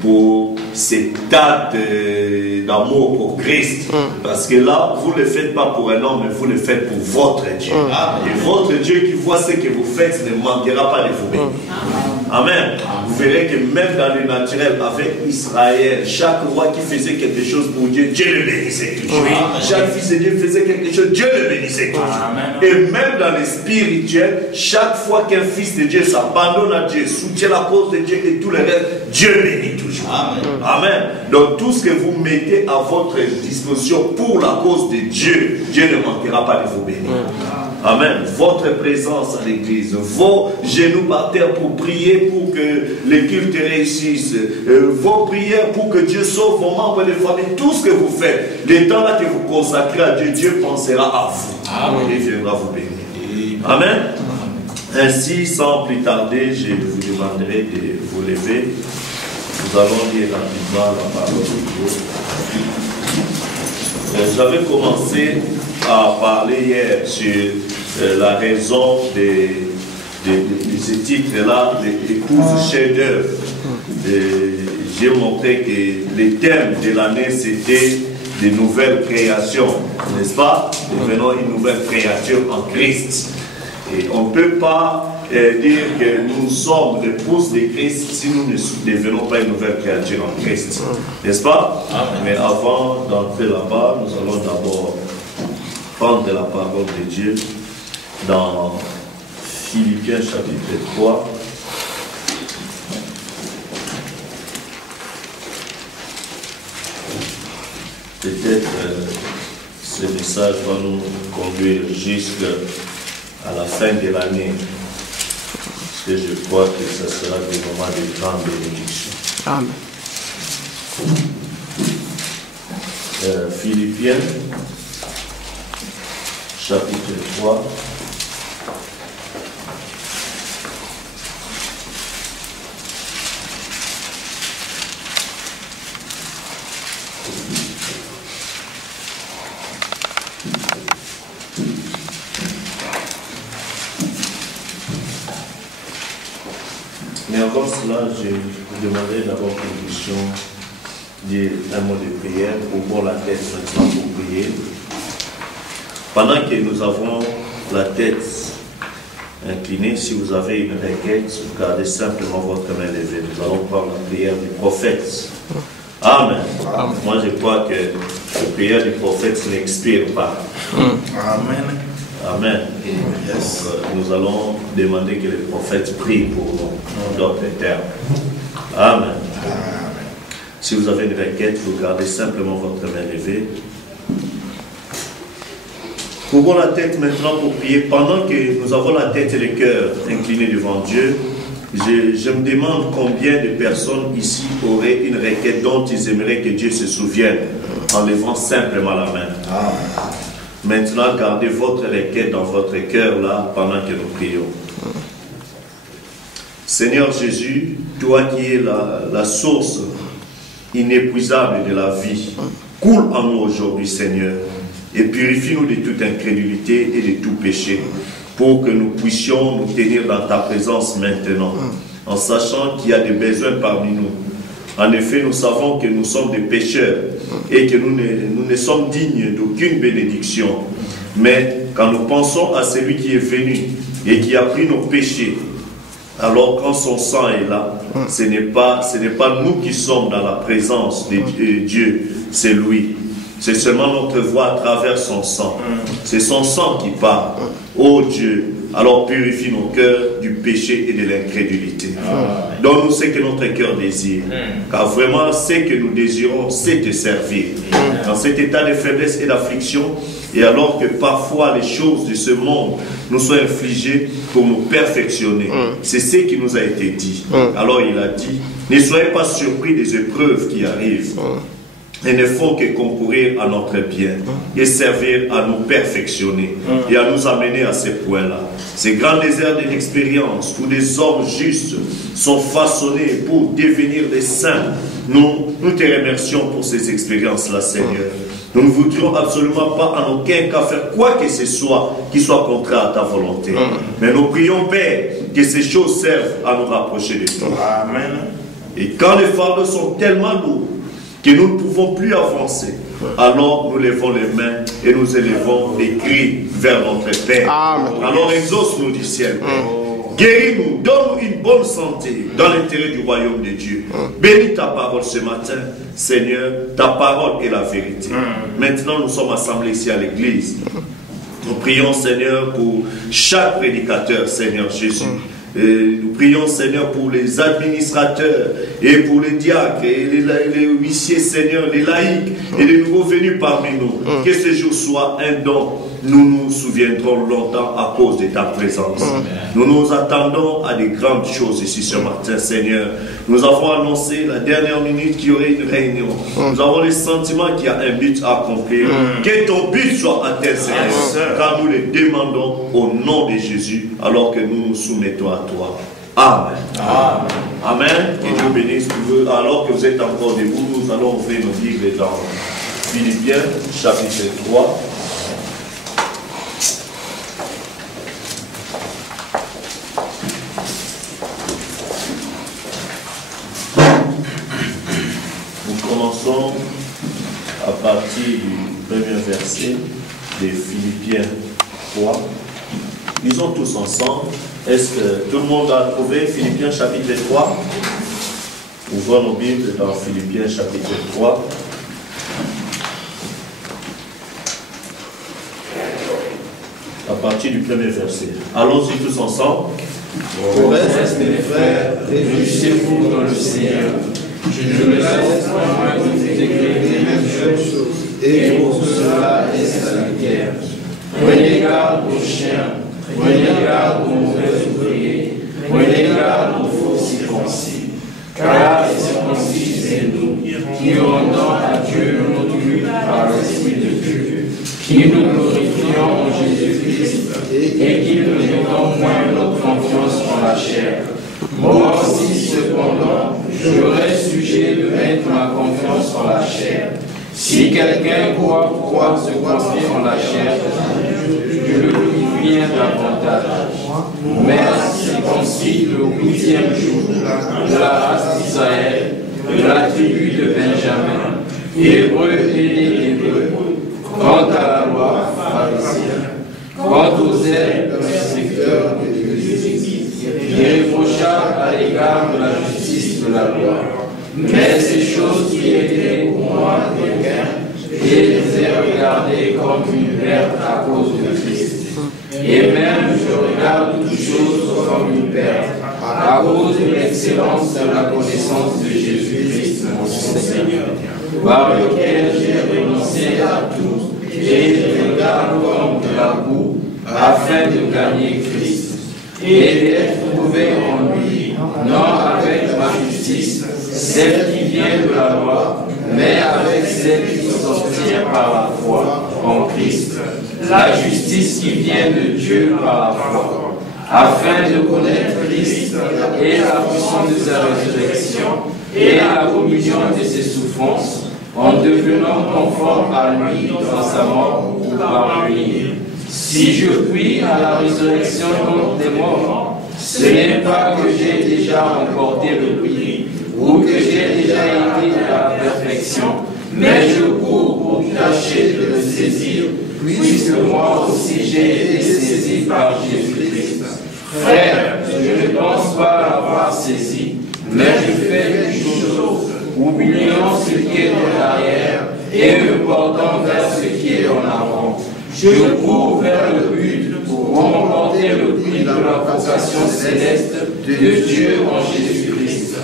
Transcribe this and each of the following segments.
pour cette date d'amour pour Christ. Parce que là, vous ne le faites pas pour un homme, mais vous le faites pour votre Dieu. Et votre Dieu qui voit ce que vous faites ne manquera pas de vous bénir. Amen. Vous verrez que même dans le naturel, avec Israël, chaque roi qui faisait quelque chose pour Dieu, Dieu le bénissait toujours. Chaque fils de Dieu faisait quelque chose, Dieu le bénissait toujours. Et même dans le spirituel, chaque fois qu'un fils de Dieu s'abandonne à Dieu, soutient la cause de Dieu et tout le reste, Dieu bénit toujours. Amen. Donc tout ce que vous mettez à votre disposition pour la cause de Dieu, Dieu ne manquera pas de vous bénir. Amen. Votre présence à l'église, vos genoux par terre pour prier pour que les cultes réussissent, vos prières pour que Dieu sauve vos membres de famille, tout ce que vous faites, les temps là que vous consacrez à Dieu, Dieu pensera à vous. Et viendra vous bénir. Amen. Ainsi, sans plus tarder, je vous demanderai de vous lever. Nous allons lire rapidement la parole de Dieu. J'avais commencé à parler hier sur la raison de ce titre-là, l'épouse chef-d'œuvre. J'ai montré que le thème de l'année, c'était de nouvelles créations, n'est-ce pas? Devenons une nouvelle créature en Christ. Et on ne peut pas dire que nous sommes l'épouse de Christ si nous ne devenons pas une nouvelle créature en Christ. N'est-ce pas? Mais avant d'entrer là-bas, nous allons d'abord prendre la parole de Dieu dans Philippiens chapitre 3. Peut-être ce message va nous conduire jusqu'à la fin de l'année. Parce que je crois que ce sera des moments de grande bénédiction. Amen. Philippiens chapitre 3. Mais avant cela, je vous demanderai d'abord une question, un mot de prière, ouvrons la tête maintenant pour prier. Pendant que nous avons la tête inclinée, si vous avez une requête, vous gardez simplement votre main levée. Nous allons prendre la prière du prophète. Amen. Amen. Moi, je crois que la prière du prophète n'expire pas. Amen. Amen. Yes. Nous allons demander que le prophète prie pour nous, d'autres termes. Amen. Amen. Si vous avez une requête, vous gardez simplement votre main levée. Couvrons la tête maintenant pour prier. Pendant que nous avons la tête et le cœur inclinés devant Dieu, je me demande combien de personnes ici auraient une requête dont ils aimeraient que Dieu se souvienne en levant simplement la main. Maintenant, gardez votre requête dans votre cœur là pendant que nous prions. Seigneur Jésus, toi qui es la source inépuisable de la vie, coule en nous aujourd'hui, Seigneur, et purifie-nous de toute incrédulité et de tout péché, pour que nous puissions nous tenir dans ta présence maintenant, en sachant qu'il y a des besoins parmi nous. En effet, nous savons que nous sommes des pécheurs et que nous ne sommes dignes d'aucune bénédiction. Mais quand nous pensons à celui qui est venu et qui a pris nos péchés, alors quand son sang est là, ce n'est pas nous qui sommes dans la présence de Dieu, c'est lui. C'est seulement notre voix à travers son sang. C'est son sang qui parle. Oh Dieu, alors purifie nos cœurs du péché et de l'incrédulité. Donne-nous ce que notre cœur désire. Car vraiment, ce que nous désirons, c'est te servir. Dans cet état de faiblesse et d'affliction, et alors que parfois les choses de ce monde nous sont infligées pour nous perfectionner. C'est ce qui nous a été dit. Alors il a dit, ne soyez pas surpris des épreuves qui arrivent. Et ne font que concourir à notre bien et servir à nous perfectionner et à nous amener à ces points-là. Ces grands déserts de l'expérience où des hommes justes sont façonnés pour devenir des saints. Nous te remercions pour ces expériences-là, Seigneur. Nous ne voudrions absolument pas en aucun cas faire quoi que ce soit qui soit contraire à ta volonté. Mais nous prions, Père, que ces choses servent à nous rapprocher de toi. Amen. Et quand les fardeaux sont tellement lourds que nous ne pouvons plus avancer, alors nous levons les mains et nous élevons les cris vers notre Père. Amen. Alors exauce-nous du ciel, Père. Guéris-nous, donne-nous une bonne santé dans l'intérêt du royaume de Dieu. Bénis ta parole ce matin, Seigneur. Ta parole est la vérité. Maintenant, nous sommes assemblés ici à l'église. Nous prions, Seigneur, pour chaque prédicateur, Seigneur Jésus. Et nous prions, Seigneur, pour les administrateurs et pour les diacres et les huissiers, Seigneur, les laïcs et les nouveaux venus parmi nous. Que ce jour soit un don. Nous nous souviendrons longtemps à cause de ta présence. Nous nous attendons à des grandes choses ici ce matin, Seigneur. Nous avons annoncé la dernière minute qu'il y aurait une réunion. Nous avons le sentiment qu'il y a un but à accomplir. Que ton but soit atteint, Seigneur. Car nous le demandons au nom de Jésus, alors que nous nous soumettons à toi. Amen. Amen. Amen. Que Dieu bénisse. Alors que vous êtes encore debout, nous allons ouvrir nos livres dans Philippiens, chapitre 3. Commençons à partir du premier verset de Philippiens 3. Lisons tous ensemble. Est-ce que tout le monde a trouvé Philippiens chapitre 3? Ouvrons nos Bibles dans Philippiens chapitre 3. À partir du premier verset. Allons-y tous ensemble. Au reste, mes frères, réjouissez-vous dans le Seigneur. Je ne laisse point de vous écrire les mêmes choses, et pour cela est salutaire. Prenez garde aux chiens, prenez garde aux mauvais ouvriers, prenez garde aux faux circoncis. Car les circoncis, c'est nous, qui rendons à Dieu notre lutte par l'Esprit de Dieu, qui nous glorifions en Jésus-Christ, et qui ne mettons point notre confiance en la chair. Moi aussi, cependant, j'aurais sujet de mettre ma confiance en la chair. Si quelqu'un croit pouvoir se confier en la chair, je le glorifie davantage. Mais circoncis le 8e jour de la race d'Israël, de la tribu de Benjamin, hébreu et des Hébreux, quant à la loi, pharisien, quant aux ailes, instructeurs de l'Église, irréprochable à l'égard de la justice de la loi. Mais ces choses qui étaient pour moi des gains, je les ai regardées comme une perte à cause de Christ. Et même je regarde toutes choses comme une perte à cause de l'excellence de la connaissance de Jésus-Christ, mon Seigneur, par lequel j'ai renoncé à tout et je regarde comme de la boue afin de gagner Christ et d'être trouvé en lui, non avec ma justice, celle qui vient de la loi, mais avec celle qui s'obtient par la foi en Christ, la justice qui vient de Dieu par la foi, afin de connaître Christ et la puissance de sa résurrection et la communion de ses souffrances, en devenant conforme à lui dans sa mort pour parvenir. Si je prie à la résurrection des morts, ce n'est pas que j'ai déjà remporté le prix ou que j'ai déjà été à la perfection, mais je cours pour tâcher de le saisir, puisque moi aussi j'ai été saisi par Jésus-Christ. Frère, je ne pense pas l'avoir saisi, mais je fais une chose, oubliant ce qui est en arrière et me portant vers ce qui est en avant. Je cours vers le but pour remporter le prix de la vocation céleste de Dieu en Jésus-Christ.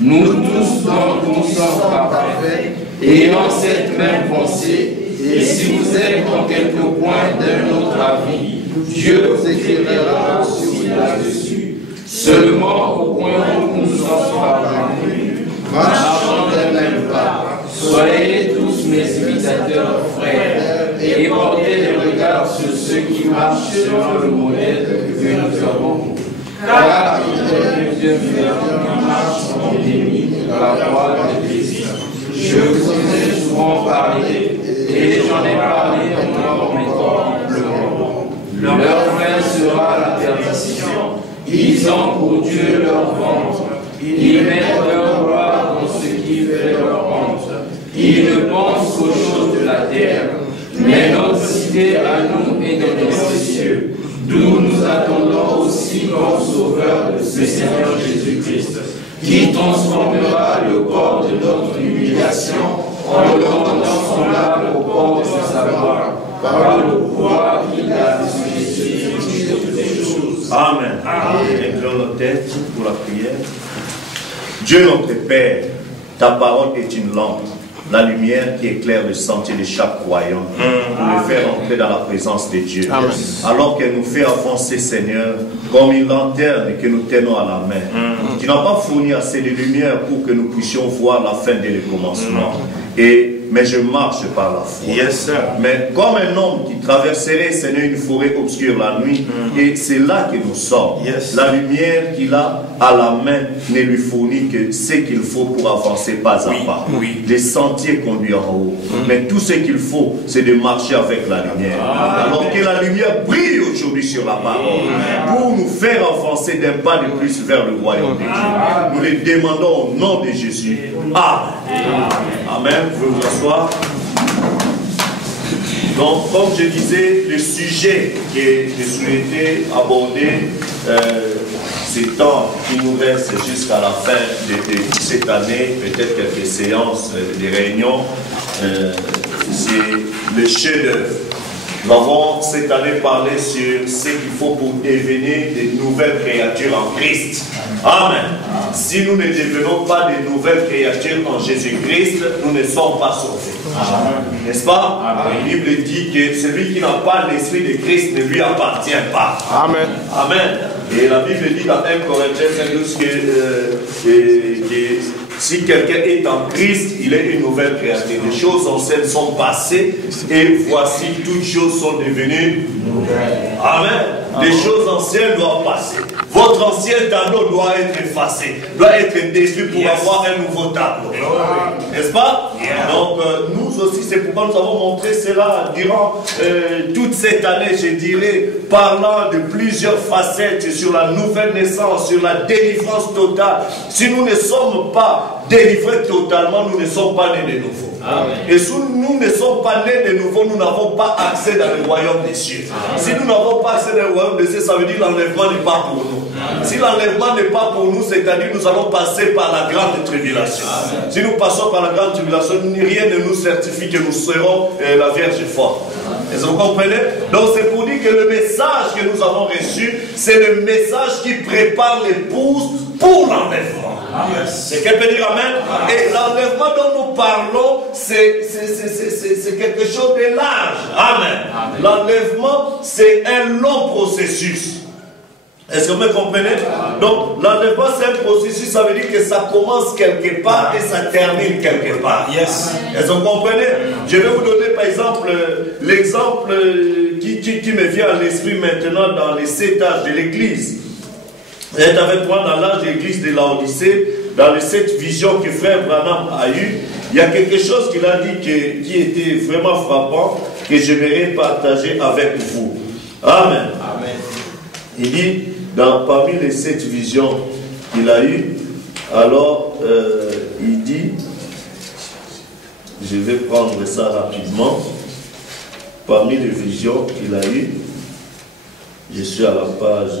Nous tous donc nous sommes parfaits, ayant cette même pensée, et si vous êtes en quelque point d'un autre avis, Dieu vous écrira aussi là-dessus. Seulement au point où nous sommes parvenus, marchons d'un même pas, soyez tous mes imitateurs, frères, et portez les regards sur ceux qui marchent selon le modèle que nous avons. Car il est le Dieu qui marche en endémie dans la croix de Christ. Je vous en ai souvent parlé, et j'en ai parlé en leur mettant amplement. Leur fin sera la perdition. Ils ont pour Dieu leur ventre. Ils mettent leur gloire aux choses de la terre, mais notre cité à nous est dans les cieux, d'où nous attendons aussi comme sauveur le Seigneur Jésus-Christ, qui transformera le corps de notre humiliation en le rendant semblable au corps de sa gloire, par le pouvoir qu'il a ressuscité de toutes les choses. Amen. Inclinons nos têtes pour la prière. Dieu notre Père, ta parole est une lampe, la lumière qui éclaire le sentier de chaque croyant, pour le faire entrer dans la présence de Dieu. Amen. Alors qu'elle nous fait avancer, Seigneur, comme une lanterne que nous tenons à la main. Tu n'as pas fourni assez de lumière pour que nous puissions voir la fin dès le commencement. Mais je marche par la foi. Yes, sir. Mais comme un homme qui traverserait, Seigneur, une forêt obscure la nuit, et c'est là que nous sommes. Yes. La lumière qu'il a à la main ne lui fournit que ce qu'il faut pour avancer pas à pas. Oui. Les sentiers conduisent en haut. Mais tout ce qu'il faut, c'est de marcher avec la lumière. Alors que la lumière brille aujourd'hui sur la parole, pour nous faire avancer d'un pas de plus vers le royaume de Dieu. Nous les demandons au nom de Jésus. Amen. Amen. Vous pouvez vous asseoir. Donc, comme je disais, le sujet que je souhaitais aborder ces temps qui nous restent jusqu'à la fin de cette année, peut-être quelques séances, des réunions, c'est le chef-d'œuvre. Nous avons cette année parlé sur ce qu'il faut pour devenir de nouvelles créatures en Christ. Amen. Si nous ne devenons pas de nouvelles créatures en Jésus-Christ, nous ne sommes pas sauvés. N'est-ce pas? Amen. La Bible dit que celui qui n'a pas l'esprit de Christ ne lui appartient pas. Amen. Amen. Et la Bible dit dans 1 Corinthiens 12 que si quelqu'un est en Christ, il est une nouvelle créature. Les choses anciennes sont passées et voici toutes choses sont devenues nouvelles. Amen. Les choses anciennes doivent passer. Votre ancien tableau doit être effacé, doit être détruit pour avoir un nouveau tableau. N'est-ce pas? Donc nous aussi, c'est pourquoi nous avons montré cela durant toute cette année, je dirais, parlant de plusieurs facettes sur la nouvelle naissance, sur la délivrance totale. Si nous ne sommes pas délivrés totalement, nous ne sommes pas nés de nouveau. Amen. Et si nous ne sommes pas nés de nouveau, nous n'avons pas accès dans le royaume des cieux. Si nous n'avons pas accès dans le royaume des cieux, ça veut dire que l'enlèvement n'est pas pour nous. Si l'enlèvement n'est pas pour nous, c'est-à-dire que nous allons passer par la grande tribulation. Si nous passons par la grande tribulation, rien ne nous certifie que nous serons la Vierge forte. Est-ce que vous comprenez? Donc c'est pour dire que le message que nous avons reçu, c'est le message qui prépare l'épouse pour l'enlèvement. C'est qu'elle peut dire amen. Et l'enlèvement dont nous parlons, c'est quelque chose de large. Amen. L'enlèvement, c'est un long processus. Est-ce que vous me comprenez? Donc, l'enlèvement, c'est un processus, ça veut dire que ça commence quelque part et ça termine quelque part. Yes. Est-ce que vous comprenez? Je vais vous donner, par exemple, l'exemple qui me vient à l'esprit maintenant dans les 7 âges de l'Église. Vous êtes avec moi dans l'âge de l'Église de Laodicée, dans les 7 visions que Frère Branham a eues. Il y a quelque chose qu'il a dit qui était vraiment frappant, que j'aimerais partager avec vous. Amen. Amen. Il dit, parmi les 7 visions qu'il a eues, alors il dit, je vais prendre ça rapidement, parmi les visions qu'il a eues, je suis à la page